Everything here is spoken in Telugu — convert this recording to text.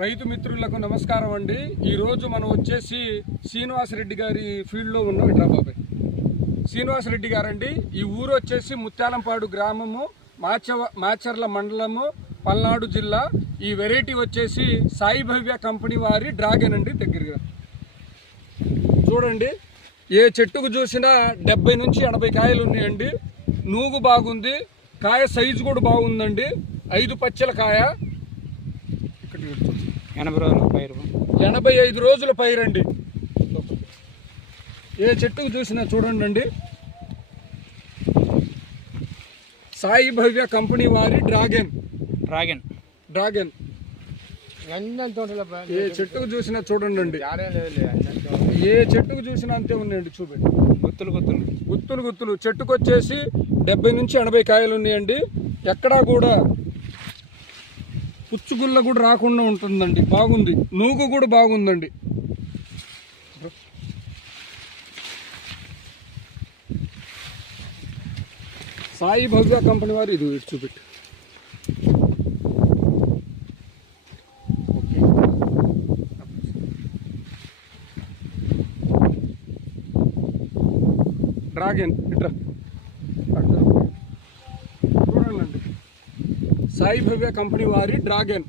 రైతు మిత్రులకు నమస్కారం అండి. ఈరోజు మనం వచ్చేసి శ్రీనివాసరెడ్డి గారి ఫీల్డ్లో ఉన్నాం. ఇట్రా బాబాయ్, శ్రీనివాసరెడ్డి గారండి. ఈ ఊరు వచ్చేసి ముత్యాలంపాడు గ్రామము, మాచర్ల మండలము, పల్నాడు జిల్లా. ఈ వెరైటీ వచ్చేసి సాయి భవ్య కంపెనీ వారి డ్రాగన్ అండి. దగ్గరగా చూడండి, ఏ చెట్టుకు చూసినా 70 నుంచి 80 కాయలు ఉన్నాయండి. నూగు బాగుంది, కాయ సైజు కూడా బాగుందండి. 5 పచ్చల కాయ. 85 రోజుల పైరండి. ఏ చెట్టుకు చూసినా చూడండి. సాయి భవ్య కంపెనీ వారి డ్రాగన్. ఏ చెట్టుకు చూసినా చూడండి. ఏ చెట్టుకు చూసినా అంతే ఉన్నాయండి. చూడండి, గుత్తులు. చెట్టుకు వచ్చేసి 70 నుంచి 80 కాయలు ఉన్నాయండి. ఎక్కడా కూడా పుచ్చుగుల్ల కూడా రాకుండా ఉంటుందండి. బాగుంది, నూగు కూడా బాగుందండి. సాయి భవ్య కంపెనీ వారు ఇది చూపెట్టు. డ్రాగన్ ఇట్లా చూడండి. సాయి భవ్య కంపెనీ వారి డ్రాగన్.